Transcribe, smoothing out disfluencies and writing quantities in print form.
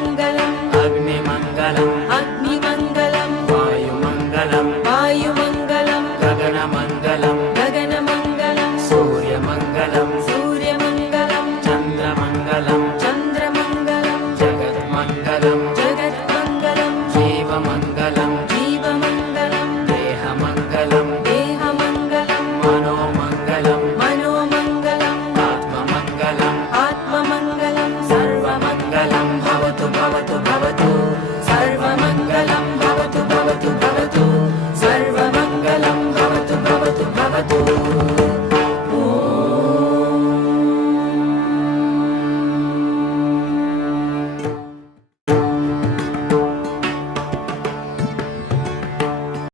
अग्निमङ्गलम् अग्निमङ्गलम् वायुमङ्गलम् गगनमङ्गलम् सूर्यमङ्गलम् चन्द्रमङ्गलम् जगन्मङ्गलम् जीवमङ्गलम् देहमङ्गलम् मनोमङ्गलम् आत्ममङ्गलम् सर्वमङ्गलं भवतु भवतु